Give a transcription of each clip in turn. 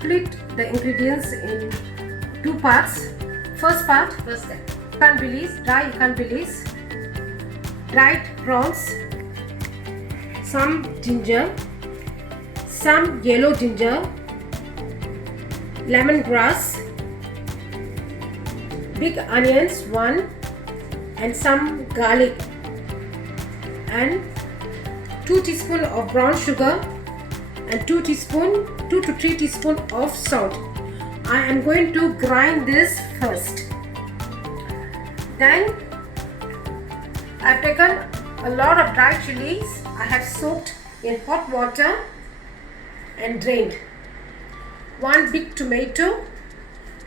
split the ingredients in two parts. First part, ikan bilis, dry ikan bilis, dried prawns, some ginger, some yellow ginger, lemongrass, big onions 1, and some garlic, and 2 teaspoons of brown sugar and 2 to 3 teaspoons of salt. I am going to grind this first. Then I've taken a lot of dried chilies. I have soaked in hot water and drained. 1 big tomato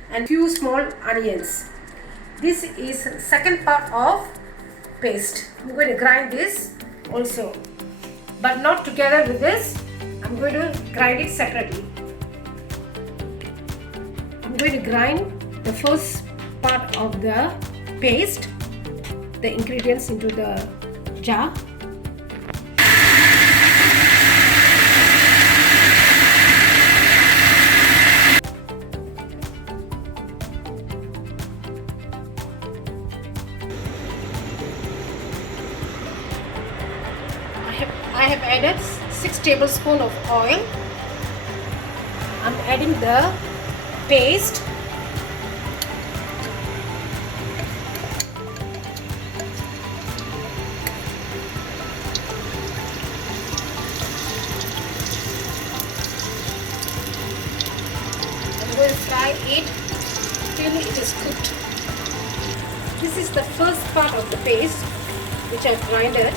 and few small onions. This is second part of paste. I'm going to grind this also, but not together with this. I'm going to grind it separately. I'm going to grind the first part of the paste, the ingredients into the jar. I have added 6 tablespoons of oil. I'm adding the paste. I'm going to fry it till it is cooked. This is the first part of the paste which I've grinded.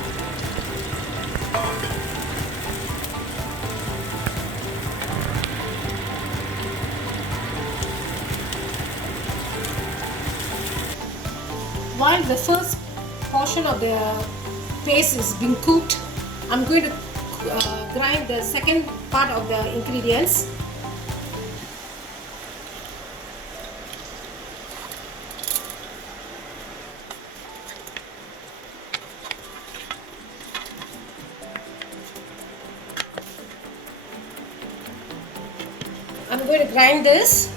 While the first portion of the paste is being cooked, I'm going to grind the second part of the ingredients. I'm going to grind this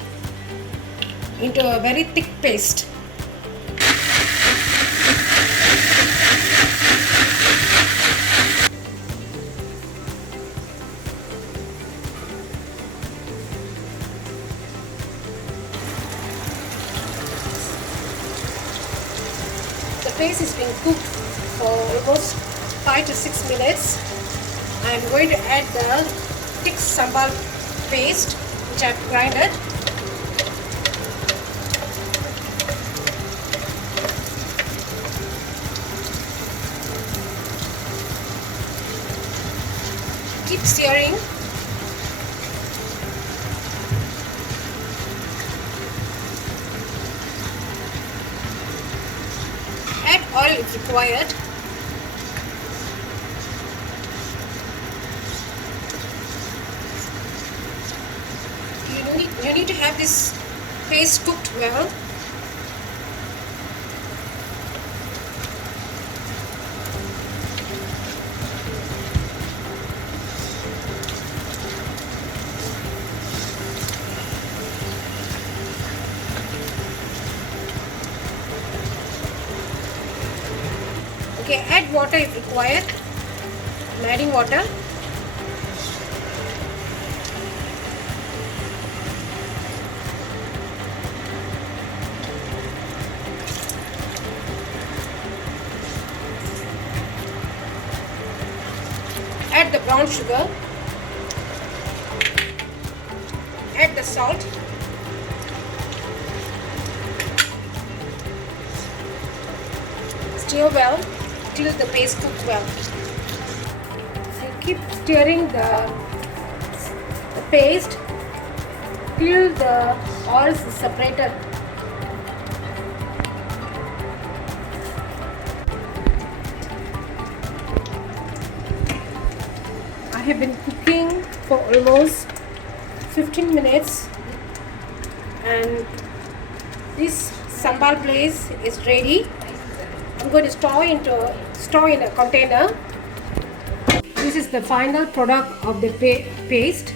into a very thick paste. The paste is being cooked for almost 5 to 6 minutes. I am going to add the thick sambal paste which I have grinded. Keep stirring. Add oil if required. You need to have this paste cooked well. Okay, add water if required. I'm adding water. Add the brown sugar. Add the salt. Stir well till the paste cooks well. So keep stirring the paste till the oil is separated. I have been cooking for almost 15 minutes and this sambal glaze is ready. I'm going to store in a container. This is the final product of the paste.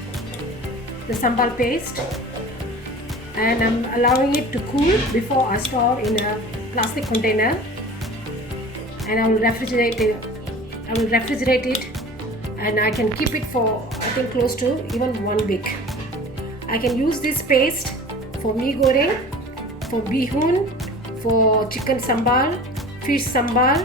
the sambal paste, and I'm allowing it to cool before I store in a plastic container, and I will refrigerate it, and I can keep it for I think close to even 1 week. I can use this paste for mee goreng, for bihun, for chicken sambal, fish sambal,